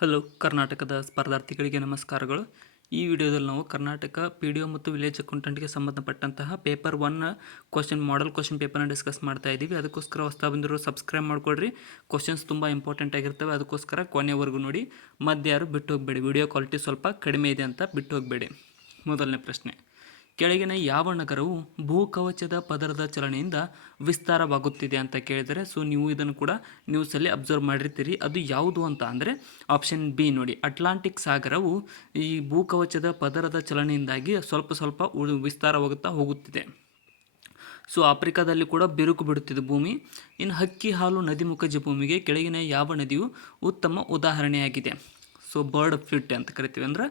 Hello ಕರ್ನಾಟಕದ ಸ್ಪರ್ಧಾರ್ಥಿಗಳಿಗೆ ನಮಸ್ಕಾರಗಳು. ಈ ವಿಡಿಯೋದಲ್ಲಿ ನಾವು ಕರ್ನಾಟಕ PDO ಮತ್ತು ವಿಲೇಜ್ ಅಕೌಂಟೆಂಟ್ಗೆ ಸಂಬಂಧಪಟ್ಟಂತಹ ಪೇಪರ್ 1 ಮಾಡೆಲ್ ಕ್ವಶನ್ ಪೇಪರ್ನ ಡಿಸ್ಕಸ್ ಮಾಡ್ತಾ ಇದ್ದೀವಿ. ಅದಕ್ಕೋಸ್ಕರ ಹೊಸದಾಗಿ ಬಂದಿರೋ ಸಬ್ಸ್ಕ್ರೈಬ್ ಮಾಡ್ಕೊಳ್ರಿ. ಕ್ವಶನ್ಸ್ ತುಂಬ ಇಂಪಾರ್ಟೆಂಟ್ ಆಗಿರ್ತವೆ, ಅದಕ್ಕೋಸ್ಕರ ಕೊನೆವರೆಗೂ ನೋಡಿ. ಮಧ್ಯ ಯಾರು ಬಿಟ್ಟು ಹೋಗಬೇಡಿ, ವಿಡಿಯೋ ಕ್ವಾಲಿಟಿ ಸ್ವಲ್ಪ ಕಡಿಮೆ ಇದೆ ಅಂತ ಬಿಟ್ಟು ಹೋಗಬೇಡಿ. ಮೊದಲನೇ ಪ್ರಶ್ನೆ, ಕೆಳಗಿನ ಯಾವ ನಗರವು ಭೂಕವಚದ ಪದರದ ಚಲನೆಯಿಂದ ವಿಸ್ತಾರವಾಗುತ್ತಿದೆ ಅಂತ ಕೇಳಿದರೆ, ಸೊ ನೀವು ಇದನ್ನು ಕೂಡ ನ್ಯೂಸಲ್ಲಿ ಅಬ್ಸರ್ವ್ ಮಾಡಿರ್ತೀರಿ. ಅದು ಯಾವುದು ಅಂತ ಅಂದರೆ ಆಪ್ಷನ್ ಬಿ ನೋಡಿ, ಅಟ್ಲಾಂಟಿಕ್ ಸಾಗರವು ಈ ಭೂಕವಚದ ಪದರದ ಚಲನೆಯಿಂದಾಗಿ ಸ್ವಲ್ಪ ವಿಸ್ತಾರವಾಗುತ್ತಾ ಹೋಗುತ್ತಿದೆ. ಸೊ ಆಫ್ರಿಕಾದಲ್ಲಿ ಕೂಡ ಬಿರುಕು ಬಿಡುತ್ತಿದೆ ಭೂಮಿ. ಇನ್ನು ಹಕ್ಕಿ ಹಾಲು ನದಿಮುಖಜ ಭೂಮಿಗೆ ಕೆಳಗಿನ ಯಾವ ನದಿಯು ಉತ್ತಮ ಉದಾಹರಣೆಯಾಗಿದೆ? ಸೊ ಬರ್ಡ್ ಫಿಟ್ ಅಂತ ಕರಿತೀವಿ, ಅಂದ್ರೆ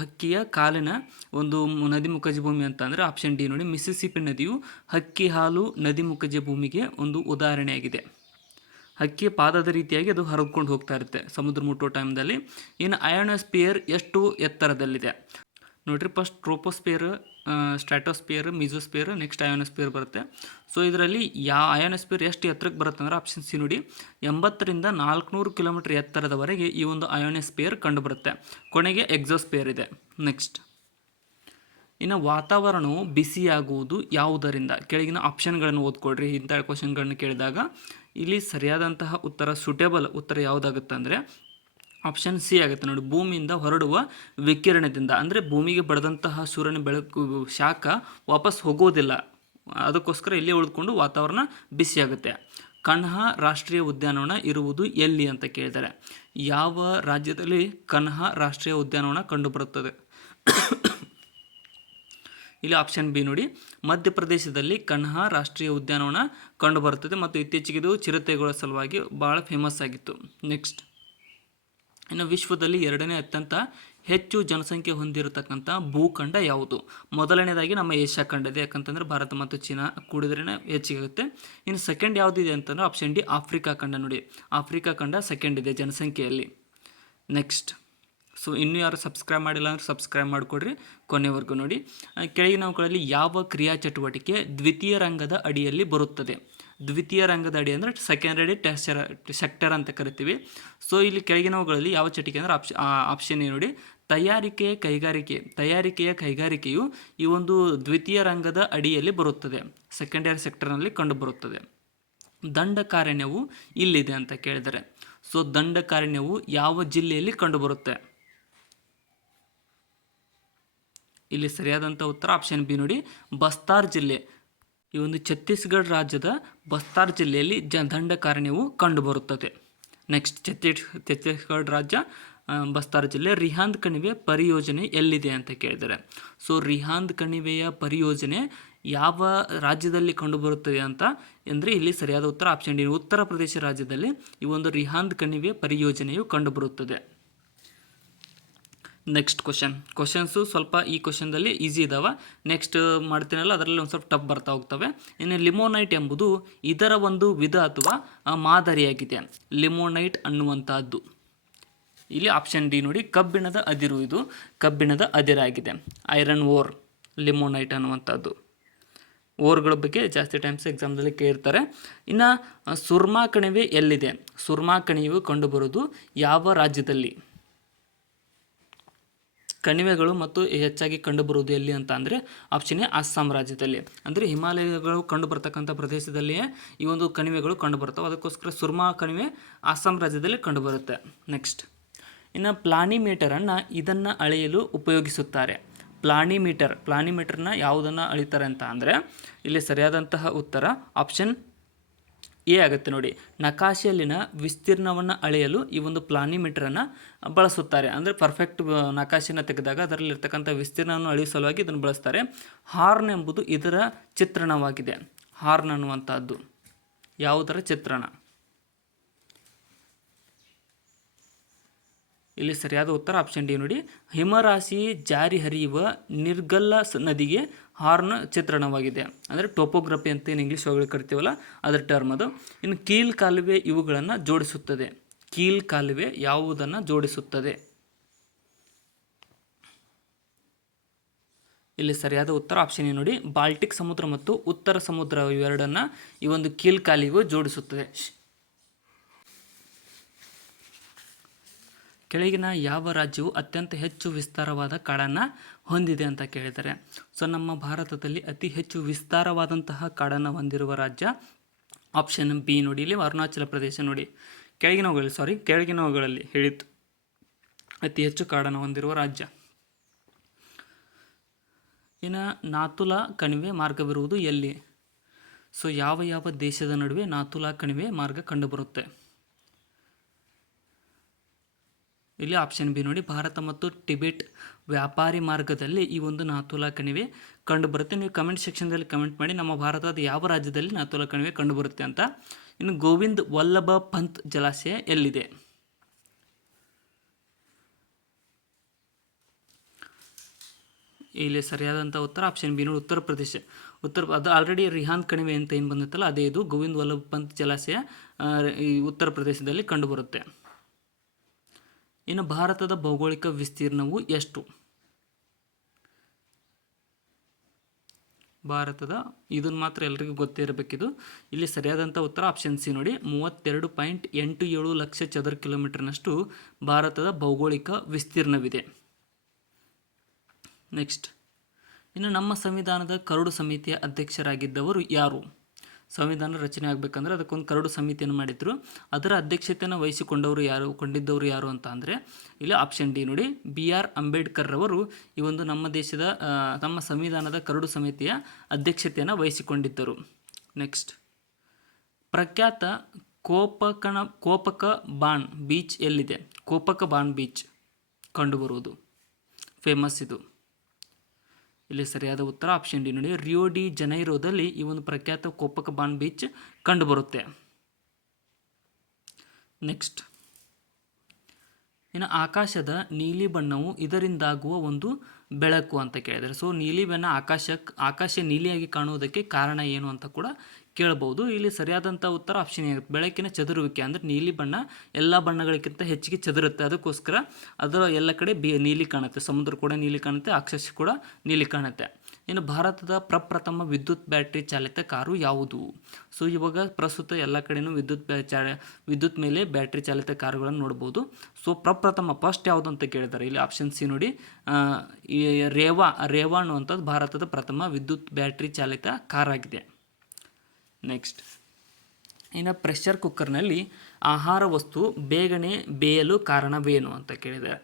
ಹಕ್ಕಿಯ ಕಾಲಿನ ಒಂದು ನದಿಮುಖಜ ಭೂಮಿ ಅಂತ ಅಂದರೆ ಆಪ್ಷನ್ ಡಿ ನೋಡಿ, ಮಿಸಿಸಿಪಿ ನದಿಯು ಹಕ್ಕಿ ಹಾಲು ನದಿಮುಖಜ ಭೂಮಿಗೆ ಒಂದು ಉದಾಹರಣೆಯಾಗಿದೆ. ಹಕ್ಕಿ ಪಾದದ ರೀತಿಯಾಗಿ ಅದು ಹರಿದುಕೊಂಡು ಹೋಗ್ತಾ ಇರುತ್ತೆ ಸಮುದ್ರ ಮುಟ್ಟೋ ಟೈಮ್ದಲ್ಲಿ. ಇನ್ನು ಅಯೋನೋಸ್ಪಿಯರ್ ಎಷ್ಟು ಎತ್ತರದಲ್ಲಿದೆ ನೋಡ್ರಿ, first troposphere, stratosphere, mesosphere, next ionosphere ಬರುತ್ತೆ. ಸೊ ಇದರಲ್ಲಿ ಅಯೋನೋಸ್ಪಿಯರ್ ಎಷ್ಟು ಎತ್ತರಕ್ಕೆ ಬರುತ್ತೆ ಅಂದರೆ ಆಪ್ಷನ್ ಸಿ ನೋಡಿ, 80ರಿಂದ 400 ಕಿಲೋಮೀಟರ್ ಎತ್ತರದವರೆಗೆ ಈ ಒಂದು ಅಯೋನೋಸ್ಪಿಯರ್ ಕಂಡುಬರುತ್ತೆ. ಕೊನೆಗೆ ಎಕ್ಸೋಸ್ಪಿಯರ್ ಇದೆ. ನೆಕ್ಸ್ಟ್, ಇನ್ನು ವಾತಾವರಣವು ಬಿಸಿಯಾಗುವುದು ಯಾವುದರಿಂದ? ಕೆಳಗಿನ ಆಪ್ಷನ್ಗಳನ್ನು ಓದ್ಕೊಳ್ರಿ. ಇಂಥ ಕ್ವಶನ್ಗಳನ್ನು ಕೇಳಿದಾಗ ಇಲ್ಲಿ ಸರಿಯಾದಂತಹ ಉತ್ತರ, ಸೂಟೇಬಲ್ ಉತ್ತರ ಯಾವುದಾಗುತ್ತೆ ಅಂದರೆ ಆಪ್ಷನ್ ಸಿ ಆಗುತ್ತೆ ನೋಡಿ, ಭೂಮಿಯಿಂದ ಹೊರಡುವ ವಿಕಿರಣದಿಂದ. ಅಂದರೆ ಭೂಮಿಗೆ ಬಡದಂತಹ ಸೂರ್ಯನ ಬೆಳಕು ಶಾಖ ವಾಪಸ್ ಹೋಗೋದಿಲ್ಲ, ಅದಕ್ಕೋಸ್ಕರ ಇಲ್ಲಿ ಉಳಿದುಕೊಂಡು ವಾತಾವರಣ ಬಿಸಿಯಾಗುತ್ತೆ. ಕನ್ಹಾ ರಾಷ್ಟ್ರೀಯ ಉದ್ಯಾನವನ ಇರುವುದು ಎಲ್ಲಿ ಅಂತ ಕೇಳಿದ್ದಾರೆ. ಯಾವ ರಾಜ್ಯದಲ್ಲಿ ಕನ್ಹಾ ರಾಷ್ಟ್ರೀಯ ಉದ್ಯಾನವನ ಕಂಡುಬರುತ್ತದೆ? ಇಲ್ಲಿ ಆಪ್ಷನ್ ಬಿ ನೋಡಿ, ಮಧ್ಯಪ್ರದೇಶದಲ್ಲಿ ಕನ್ಹಾ ರಾಷ್ಟ್ರೀಯ ಉದ್ಯಾನವನ ಕಂಡುಬರುತ್ತದೆ ಮತ್ತು ಇತ್ತೀಚೆಗೆ ಇದು ಚಿರತೆಗಳ ಸಲುವಾಗಿ ಭಾಳ ಫೇಮಸ್ ಆಗಿತ್ತು. ನೆಕ್ಸ್ಟ್, ಇನ್ನು ವಿಶ್ವದಲ್ಲಿ 2ನೇ ಅತ್ಯಂತ ಹೆಚ್ಚು ಜನಸಂಖ್ಯೆ ಹೊಂದಿರತಕ್ಕಂಥ ಭೂಖಂಡ ಯಾವುದು? ಮೊದಲನೇದಾಗಿ ನಮ್ಮ ಏಷ್ಯಾ ಖಂಡ ಇದೆ, ಯಾಕಂತಂದರೆ ಭಾರತ ಮತ್ತು ಚೀನಾ ಕೂಡಿದ್ರೇ ಹೆಚ್ಚಿಗುತ್ತೆ. ಇನ್ನು ಸೆಕೆಂಡ್ ಯಾವುದಿದೆ ಅಂತಂದರೆ ಆಪ್ಷನ್ ಡಿ ಆಫ್ರಿಕಾ ಖಂಡ ನೋಡಿ, ಆಫ್ರಿಕಾ ಖಂಡ ಸೆಕೆಂಡ್ ಇದೆ ಜನಸಂಖ್ಯೆಯಲ್ಲಿ. ನೆಕ್ಸ್ಟ್, ಸೊ ಇನ್ನೂ ಯಾರು ಸಬ್ಸ್ಕ್ರೈಬ್ ಮಾಡಿಲ್ಲ ಅಂದರೆ ಸಬ್ಸ್ಕ್ರೈಬ್ ಮಾಡಿಕೊಡ್ರಿ, ಕೊನೆವರೆಗೂ ನೋಡಿ. ಕೆಳಗಿನವುಗಳಲ್ಲಿ ಯಾವ ಕ್ರಿಯಾ ಚಟುವಟಿಕೆ ದ್ವಿತೀಯ ರಂಗದ ಅಡಿಯಲ್ಲಿ ಬರುತ್ತದೆ? ದ್ವಿತೀಯ ರಂಗದ ಅಡಿ ಅಂದರೆ ಸೆಕೆಂಡರಿ ಸೆಕ್ಟರ್ ಅಂತ ಕರಿತೀವಿ. ಸೊ ಇಲ್ಲಿ ಕೆಳಗಿನವುಗಳಲ್ಲಿ ಯಾವ ಚಟುವಟಿಕೆ ಅಂದರೆ ಆಪ್ಷನ್ ಎ ನೋಡಿ, ತಯಾರಿಕೆಯ ಕೈಗಾರಿಕೆಯು ಈ ಒಂದು ದ್ವಿತೀಯ ರಂಗದ ಅಡಿಯಲ್ಲಿ ಬರುತ್ತದೆ, ಸೆಕೆಂಡರಿ ಸೆಕ್ಟರ್ನಲ್ಲಿ ಕಂಡುಬರುತ್ತದೆ. ದಂಡಕಾರಣ್ಯವು ಇಲ್ಲಿದೆ ಅಂತ ಕೇಳಿದರೆ, ಸೊ ದಂಡಕಾರಣ್ಯವು ಯಾವ ಜಿಲ್ಲೆಯಲ್ಲಿ ಕಂಡುಬರುತ್ತೆ? ಇಲ್ಲಿ ಸರಿಯಾದಂಥ ಉತ್ತರ ಆಪ್ಷನ್ ಬಿ ನೋಡಿ, ಬಸ್ತಾರ್ ಜಿಲ್ಲೆ. ಈ ಒಂದು ಛತ್ತೀಸ್ಗಢ ರಾಜ್ಯದ ಬಸ್ತಾರ್ ಜಿಲ್ಲೆಯಲ್ಲಿ ದಂಡಕಾರಣ್ಯವು ಕಂಡುಬರುತ್ತದೆ. ನೆಕ್ಸ್ಟ್, ಛತ್ತೀಸ್ಗಢ ರಾಜ್ಯ ಬಸ್ತಾರ್ ಜಿಲ್ಲೆ. ರಿಹಾಂದ್ ಕಣಿವೆ ಪರಿಯೋಜನೆ ಎಲ್ಲಿದೆ ಅಂತ ಕೇಳಿದ್ದಾರೆ. ಸೊ ರಿಹಾಂದ್ ಕಣಿವೆಯ ಪರಿಯೋಜನೆ ಯಾವ ರಾಜ್ಯದಲ್ಲಿ ಕಂಡುಬರುತ್ತದೆ ಅಂತ ಅಂದರೆ ಇಲ್ಲಿ ಸರಿಯಾದ ಉತ್ತರ ಆಪ್ಷನ್ ಡಿ, ಉತ್ತರ ಪ್ರದೇಶ ರಾಜ್ಯದಲ್ಲಿ ಈ ಒಂದು ರಿಹಾಂದ್ ಕಣಿವೆ ಪರಿಯೋಜನೆಯು ಕಂಡುಬರುತ್ತದೆ. ನೆಕ್ಸ್ಟ್ ಕ್ವಶನ್ಸು ಸ್ವಲ್ಪ ಈ ಕ್ವಶನ್ದಲ್ಲಿ ಈಸಿ ಇದ್ದಾವೆ, ನೆಕ್ಸ್ಟ್ ಮಾಡ್ತೀನಲ್ಲ ಅದರಲ್ಲಿ ಒಂದು ಸ್ವಲ್ಪ ಟಫ್ ಬರ್ತಾ ಹೋಗ್ತವೆ. ಇನ್ನು ಲಿಮೋನೈಟ್ ಎಂಬುದು ಇದರ ಒಂದು ವಿಧ ಅಥವಾ ಮಾದರಿಯಾಗಿದೆ. ಲಿಮೋನೈಟ್ ಅನ್ನುವಂಥದ್ದು ಇಲ್ಲಿ ಆಪ್ಷನ್ ಡಿ ನೋಡಿ, ಕಬ್ಬಿಣದ ಅದಿರು, ಇದು ಕಬ್ಬಿಣದ ಅದಿರಾಗಿದೆ. ಐರನ್ ಓರ್ ಲಿಮೋನೈಟ್ ಅನ್ನುವಂಥದ್ದು. ಓರ್ಗಳ ಬಗ್ಗೆ ಜಾಸ್ತಿ ಟೈಮ್ಸ್ ಎಕ್ಸಾಮ್ದಲ್ಲಿ ಕೇಳಿರ್ತಾರೆ. ಇನ್ನು ಸುರ್ಮಾ ಕಣಿವೆ ಎಲ್ಲಿದೆ? ಸುರ್ಮಾ ಕಣಿವೆಯು ಕಂಡುಬರೋದು ಯಾವ ರಾಜ್ಯದಲ್ಲಿ? ಕಣಿವೆಗಳು ಮತ್ತು ಹೆಚ್ಚಾಗಿ ಕಂಡುಬರುವುದು ಎಲ್ಲಿ ಅಂತ ಅಂದರೆ ಆಪ್ಷನ್ ಎ ಅಸ್ಸಾಂ ರಾಜ್ಯದಲ್ಲಿ. ಅಂದರೆ ಹಿಮಾಲಯಗಳು ಕಂಡುಬರ್ತಕ್ಕಂಥ ಪ್ರದೇಶದಲ್ಲಿಯೇ ಈ ಒಂದು ಕಣಿವೆಗಳು ಕಂಡುಬರ್ತವೆ, ಅದಕ್ಕೋಸ್ಕರ ಸುರ್ಮಾ ಕಣಿವೆ ಅಸ್ಸಾಂ ರಾಜ್ಯದಲ್ಲಿ ಕಂಡುಬರುತ್ತೆ. ನೆಕ್ಸ್ಟ್, ಇನ್ನು ಪ್ಲಾನಿಮೀಟರನ್ನು ಇದನ್ನು ಅಳೆಯಲು ಉಪಯೋಗಿಸುತ್ತಾರೆ. ಪ್ಲಾನಿಮೀಟರ್ನ ಯಾವುದನ್ನು ಅಳಿತಾರೆ ಅಂತ ಅಂದರೆ ಇಲ್ಲಿ ಸರಿಯಾದಂತಹ ಉತ್ತರ ಆಪ್ಷನ್ ಎ ಆಗುತ್ತೆ ನೋಡಿ, ನಕಾಶೆಯಲ್ಲಿನ ವಿಸ್ತೀರ್ಣವನ್ನು ಅಳೆಯಲು ಈ ಒಂದು ಪ್ಲಾನಿಮೀಟರನ್ನು ಬಳಸುತ್ತಾರೆ. ಅಂದರೆ ಪರ್ಫೆಕ್ಟ್ ನಕಾಶೆಯನ್ನು ತೆಗೆದಾಗ ಅದರಲ್ಲಿರ್ತಕ್ಕಂಥ ವಿಸ್ತೀರ್ಣವನ್ನು ಅಳೆಯುವ ಸಲುವಾಗಿ ಇದನ್ನು ಬಳಸ್ತಾರೆ. ಹಾರ್ನ್ ಎಂಬುದು ಇದರ ಚಿತ್ರಣವಾಗಿದೆ. ಹಾರ್ನ್ ಅನ್ನುವಂಥದ್ದು ಯಾವುದರ ಚಿತ್ರಣ? ಇಲ್ಲಿ ಸರಿಯಾದ ಉತ್ತರ ಆಪ್ಷನ್ ಡಿ ನೋಡಿ, ಹಿಮರಾಶಿ ಜಾರಿ ಹರಿಯುವ ನಿರ್ಗಲ್ಲ ನದಿಗೆ ಹಾರ್ನ್ ಚಿತ್ರಣವಾಗಿದೆ. ಅಂದರೆ ಟೋಪೋಗ್ರಫಿ ಅಂತ ಏನು ಇಂಗ್ಲೀಷ್ ಒಳಗೆ ಕರಿತೀವಲ್ಲ ಅದರ ಟರ್ಮ್ ಅದು. ಇನ್ನು ಕೀಲ್ ಕಾಲುವೆ ಇವುಗಳನ್ನು ಜೋಡಿಸುತ್ತದೆ. ಕೀಲ್ ಕಾಲುವೆ ಯಾವುದನ್ನು ಜೋಡಿಸುತ್ತದೆ? ಇಲ್ಲಿ ಸರಿಯಾದ ಉತ್ತರ ಆಪ್ಷನ್ ಎ ನೋಡಿ, ಬಾಲ್ಟಿಕ್ ಸಮುದ್ರ ಮತ್ತು ಉತ್ತರ ಸಮುದ್ರ ಇವೆರಡನ್ನು ಈ ಒಂದು ಕೀಲ್ ಕಾಲುವೆಯು ಜೋಡಿಸುತ್ತದೆ. ಕೆಳಗಿನ ಯಾವ ರಾಜ್ಯವು ಅತ್ಯಂತ ಹೆಚ್ಚು ವಿಸ್ತಾರವಾದ ಕಾಡನ್ನು ಹೊಂದಿದೆ ಅಂತ ಕೇಳಿದ್ದಾರೆ. ಸೊ ನಮ್ಮ ಭಾರತದಲ್ಲಿ ಅತಿ ಹೆಚ್ಚು ವಿಸ್ತಾರವಾದಂತಹ ಕಾಡನ್ನು ಹೊಂದಿರುವ ರಾಜ್ಯ ಆಪ್ಷನ್ ಬಿ ನೋಡಿ. ಇಲ್ಲಿ ಅರುಣಾಚಲ ಪ್ರದೇಶ ನೋಡಿ. ಕೆಳಗಿನವುಗಳಲ್ಲಿ ಹೇಳಿತ್ತು ಅತಿ ಹೆಚ್ಚು ಕಾಡನ್ನು ಹೊಂದಿರುವ ರಾಜ್ಯ. ಇನ್ನು ನಾಥುಲಾ ಕಣಿವೆ ಮಾರ್ಗವಿರುವುದು ಎಲ್ಲಿ? ಸೊ ಯಾವ ದೇಶದ ನಡುವೆ ನಾಥುಲಾ ಕಣಿವೆ ಮಾರ್ಗ ಕಂಡುಬರುತ್ತೆ? ಇಲ್ಲಿ ಆಪ್ಷನ್ ಬಿ ನೋಡಿ, ಭಾರತ ಮತ್ತು ಟಿಬೆಟ್ ವ್ಯಾಪಾರಿ ಮಾರ್ಗದಲ್ಲಿ ಈ ಒಂದು ನಾಥುಲಾ ಕಣಿವೆ ಕಂಡುಬರುತ್ತೆ. ನೀವು ಕಮೆಂಟ್ ಸೆಕ್ಷನ್ದಲ್ಲಿ ಕಮೆಂಟ್ ಮಾಡಿ ನಮ್ಮ ಭಾರತದ ಯಾವ ರಾಜ್ಯದಲ್ಲಿ ನಾಥುಲಾ ಕಣಿವೆ ಕಂಡುಬರುತ್ತೆ ಅಂತ. ಇನ್ನು ಗೋವಿಂದ್ ವಲ್ಲಭ ಪಂತ್ ಜಲಾಶಯ ಎಲ್ಲಿದೆ? ಇಲ್ಲಿ ಸರಿಯಾದಂಥ ಉತ್ತರ ಆಪ್ಷನ್ ಬಿ ನೋಡಿ, ಉತ್ತರ ಪ್ರದೇಶ. ಅದು ಆಲ್ರೆಡಿ ರಿಹಾನ್ ಕಣಿವೆ ಅಂತ ಏನು ಬಂದಿತ್ತಲ್ಲ ಅದೇ ಇದು. ಗೋವಿಂದ್ ವಲ್ಲಭ ಪಂತ್ ಜಲಾಶಯ ಈ ಉತ್ತರ ಪ್ರದೇಶದಲ್ಲಿ ಕಂಡುಬರುತ್ತೆ. ಇನ್ನು ಭಾರತದ ಭೌಗೋಳಿಕ ವಿಸ್ತೀರ್ಣವು ಎಷ್ಟು? ಇದನ್ನು ಮಾತ್ರ ಎಲ್ರಿಗೂ ಗೊತ್ತೇ ಇರಬೇಕಿದು. ಇಲ್ಲಿ ಸರಿಯಾದಂಥ ಉತ್ತರ ಆಪ್ಷನ್ ಸಿ ನೋಡಿ, 32.87 ಲಕ್ಷ ಚದರ ಕಿಲೋಮೀಟರ್ನಷ್ಟು ಭಾರತದ ಭೌಗೋಳಿಕ ವಿಸ್ತೀರ್ಣವಿದೆ. ನೆಕ್ಸ್ಟ್, ಇನ್ನು ನಮ್ಮ ಸಂವಿಧಾನದ ಕರಡು ಸಮಿತಿಯ ಅಧ್ಯಕ್ಷರಾಗಿದ್ದವರು ಯಾರು? ಸಂವಿಧಾನ ರಚನೆ ಆಗಬೇಕಂದ್ರೆ ಅದಕ್ಕೊಂದು ಕರಡು ಸಮಿತಿಯನ್ನು ಮಾಡಿದ್ರು. ಅದರ ಅಧ್ಯಕ್ಷತೆಯನ್ನು ಕೊಂಡಿದ್ದವರು ಯಾರು ಅಂತ ಅಂದರೆ ಇಲ್ಲಿ ಆಪ್ಷನ್ ಡಿ ನೋಡಿ, BR ಅಂಬೇಡ್ಕರ್ ರವರು ಈ ಒಂದು ನಮ್ಮ ಸಂವಿಧಾನದ ಕರಡು ಸಮಿತಿಯ ಅಧ್ಯಕ್ಷತೆಯನ್ನು ವಹಿಸಿಕೊಂಡಿದ್ದರು. ನೆಕ್ಸ್ಟ್, ಪ್ರಖ್ಯಾತ ಕೋಪಕ ಬಾನ್ ಬೀಚ್ ಎಲ್ಲಿದೆ? ಕೋಪಕ ಬಾನ್ ಬೀಚ್ ಕಂಡುಬರುವುದು ಫೇಮಸ್ ಇದು. ಇಲ್ಲಿ ಸರಿಯಾದ ಉತ್ತರ ಆಪ್ಷನ್ ಡಿ ನೋಡಿ, ರಿಯೋ ಡಿ ಜನೈರೋದಲ್ಲಿ ಈ ಒಂದು ಪ್ರಖ್ಯಾತ ಕೋಪಕ ಬಾನ್ ಬೀಚ್ ಕಂಡುಬರುತ್ತೆ. ನೆಕ್ಸ್ಟ್, ಇನ್ನು ಆಕಾಶದ ನೀಲಿ ಬಣ್ಣವು ಇದರಿಂದಾಗುವ ಒಂದು ಬೆಳಕು ಅಂತ ಕೇಳಿದರೆ. ಸೊ ನೀಲಿ ಬಣ್ಣ ಆಕಾಶ ನೀಲಿಯಾಗಿ ಕಾಣುವುದಕ್ಕೆ ಕಾರಣ ಏನು ಅಂತ ಕೂಡ ಕೇಳಬಹುದು. ಇಲ್ಲಿ ಸರಿಯಾದಂಥ ಉತ್ತರ ಆಪ್ಷನ್ ಆಗುತ್ತೆ, ಬೆಳಕಿನ ಚದುರುವಿಕೆ. ಅಂದರೆ ನೀಲಿ ಬಣ್ಣ ಎಲ್ಲ ಬಣ್ಣಗಳಿಗಿಂತ ಹೆಚ್ಚಿಗೆ ಚದುರುತ್ತೆ, ಅದಕ್ಕೋಸ್ಕರ ಅದರ ಎಲ್ಲ ಕಡೆ ನೀಲಿ ಕಾಣುತ್ತೆ. ಸಮುದ್ರ ಕೂಡ ನೀಲಿ ಕಾಣುತ್ತೆ, ಆಕಾಶ ಕೂಡ ನೀಲಿ ಕಾಣುತ್ತೆ. ಇನ್ನು ಭಾರತದ ಪ್ರಪ್ರಥಮ ವಿದ್ಯುತ್ ಬ್ಯಾಟ್ರಿ ಚಾಲಿತ ಕಾರು ಯಾವುದು? ಸೊ ಇವಾಗ ಪ್ರಸ್ತುತ ಎಲ್ಲ ಕಡೆಯೂ ವಿದ್ಯುತ್ ಮೇಲೆ ಬ್ಯಾಟ್ರಿ ಚಾಲಿತ ಕಾರುಗಳನ್ನು ನೋಡ್ಬೋದು. ಸೊ ಫಸ್ಟ್ ಯಾವುದು ಅಂತ ಕೇಳಿದ್ದಾರೆ. ಇಲ್ಲಿ ಆಪ್ಷನ್ ಸಿ ನೋಡಿ, ರೇವಾ ಅನ್ನುವಂಥದ್ದು ಭಾರತದ ಪ್ರಥಮ ವಿದ್ಯುತ್ ಬ್ಯಾಟ್ರಿ ಚಾಲಿತ ಕಾರ್ ಆಗಿದೆ. ನೆಕ್ಸ್ಟ್, ಇನ್ನು ಪ್ರೆಷರ್ ಕುಕ್ಕರ್ನಲ್ಲಿ ಆಹಾರ ವಸ್ತು ಬೇಗನೆ ಬೇಯಲು ಕಾರಣವೇನು ಅಂತ ಕೇಳಿದ್ದಾರೆ.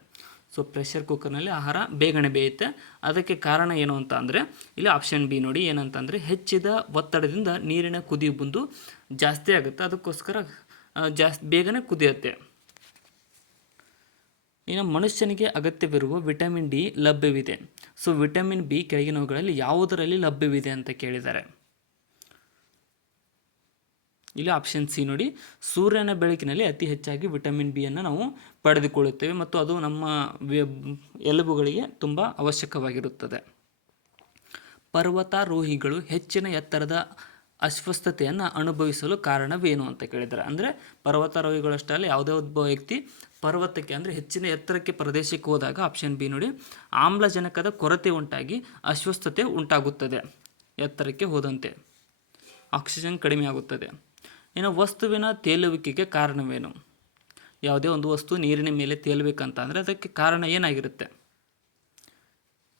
ಸೊ ಪ್ರೆಷರ್ ಕುಕ್ಕರ್ನಲ್ಲಿ ಆಹಾರ ಬೇಗನೆ ಬೇಯುತ್ತೆ, ಅದಕ್ಕೆ ಕಾರಣ ಏನು ಅಂತ ಅಂದರೆ ಇಲ್ಲಿ ಆಪ್ಷನ್ ಬಿ ನೋಡಿ, ಏನಂತಂದರೆ ಹೆಚ್ಚಿದ ಒತ್ತಡದಿಂದ ನೀರಿನ ಕುದಿಯು ಬಂದು ಜಾಸ್ತಿ ಆಗುತ್ತೆ, ಅದಕ್ಕೋಸ್ಕರ ಬೇಗನೆ ಕುದಿಯುತ್ತೆ. ಇನ್ನು ಮನುಷ್ಯನಿಗೆ ಅಗತ್ಯವಿರುವ ವಿಟಮಿನ್ ಡಿ ಲಭ್ಯವಿದೆ. ಸೊ ವಿಟಮಿನ್ ಬಿ ಕೆಳಗಿನವುಗಳಲ್ಲಿ ಯಾವುದರಲ್ಲಿ ಲಭ್ಯವಿದೆ ಅಂತ ಕೇಳಿದ್ದಾರೆ. ಇಲ್ಲಿ ಆಪ್ಷನ್ ಸಿ ನೋಡಿ, ಸೂರ್ಯನ ಬೆಳಕಿನಲ್ಲಿ ಅತಿ ಹೆಚ್ಚಾಗಿ ವಿಟಮಿನ್ ಬಿಯನ್ನು ನಾವು ಪಡೆದುಕೊಳ್ಳುತ್ತೇವೆ ಮತ್ತು ಅದು ನಮ್ಮ ಎಲುಬುಗಳಿಗೆ ತುಂಬ ಅವಶ್ಯಕವಾಗಿರುತ್ತದೆ. ಪರ್ವತಾರೋಹಿಗಳು ಹೆಚ್ಚಿನ ಎತ್ತರದ ಅಸ್ವಸ್ಥತೆಯನ್ನು ಅನುಭವಿಸಲು ಕಾರಣವೇನು ಅಂತ ಕೇಳಿದ್ದಾರೆ. ಅಂದರೆ ಪರ್ವತಾರೋಹಿಗಳಷ್ಟೇ ಅಲ್ಲ, ಯಾವುದೇ ಒಬ್ಬ ವ್ಯಕ್ತಿ ಪರ್ವತಕ್ಕೆ ಅಂದರೆ ಹೆಚ್ಚಿನ ಎತ್ತರಕ್ಕೆ ಪ್ರದೇಶಕ್ಕೆ ಹೋದಾಗ ಆಪ್ಷನ್ ಬಿ ನೋಡಿ, ಆಮ್ಲಜನಕದ ಕೊರತೆ ಉಂಟಾಗಿ ಅಸ್ವಸ್ಥತೆ ಉಂಟಾಗುತ್ತದೆ. ಎತ್ತರಕ್ಕೆ ಹೋದಂತೆ ಆಕ್ಸಿಜನ್ ಕಡಿಮೆ ಆಗುತ್ತದೆ. ಇನ್ನು ವಸ್ತುವಿನ ತೇಲುವಿಕೆಗೆ ಕಾರಣವೇನು? ಯಾವುದೇ ಒಂದು ವಸ್ತು ನೀರಿನ ಮೇಲೆ ತೇಲಬೇಕಂತ ಅಂದರೆ ಅದಕ್ಕೆ ಕಾರಣ ಏನಾಗಿರುತ್ತೆ?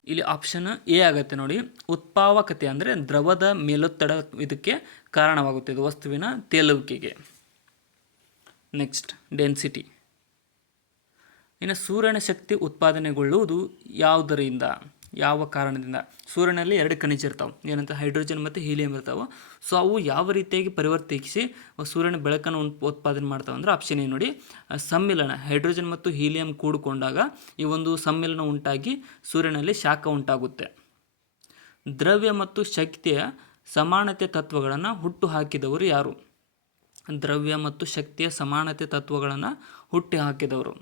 ಇಲ್ಲಿ ಆಪ್ಷನ್ ಎ ಆಗುತ್ತೆ ನೋಡಿ, ಉತ್ಪಾವಕತೆ ಅಂದರೆ ದ್ರವದ ಮೇಲೊತ್ತಡ ಇದಕ್ಕೆ ಕಾರಣವಾಗುತ್ತೆ, ಇದು ವಸ್ತುವಿನ ತೇಲುವಿಕೆಗೆ. Next, density. ಇನ್ನು ಸೂರ್ಯನ ಶಕ್ತಿ ಉತ್ಪಾದನೆಗೊಳ್ಳುವುದು ಯಾವುದರಿಂದ, ಯಾವ ಕಾರಣದಿಂದ? ಸೂರ್ಯನಲ್ಲಿ 2 ಖನಿಜ ಇರ್ತಾವೆ, ಏನಂತ ಹೈಡ್ರೋಜನ್ ಮತ್ತು ಹೀಲಿಯಂ ಇರ್ತಾವೆ. ಸೊ ಅವು ಯಾವ ರೀತಿಯಾಗಿ ಪರಿವರ್ತಿಸಿ ಸೂರ್ಯನ ಬೆಳಕನ್ನು ಉತ್ಪಾದನೆ ಮಾಡ್ತಾವೆ ಅಂದರೆ ಆಪ್ಷನ್ ಏನು ನೋಡಿ, ಸಮ್ಮಿಲನ. ಹೈಡ್ರೋಜನ್ ಮತ್ತು ಹೀಲಿಯಂ ಕೂಡಿಕೊಂಡಾಗ ಈ ಒಂದು ಸಮ್ಮಿಲನ ಉಂಟಾಗಿ ಸೂರ್ಯನಲ್ಲಿ ಶಾಖ ಉಂಟಾಗುತ್ತೆ. ದ್ರವ್ಯ ಮತ್ತು ಶಕ್ತಿಯ ಸಮಾನತೆ ತತ್ವಗಳನ್ನು ಹುಟ್ಟು ಹಾಕಿದವರು ಯಾರು? ದ್ರವ್ಯ ಮತ್ತು ಶಕ್ತಿಯ ಸಮಾನತೆ ತತ್ವಗಳನ್ನು ಹುಟ್ಟು ಹಾಕಿದವರು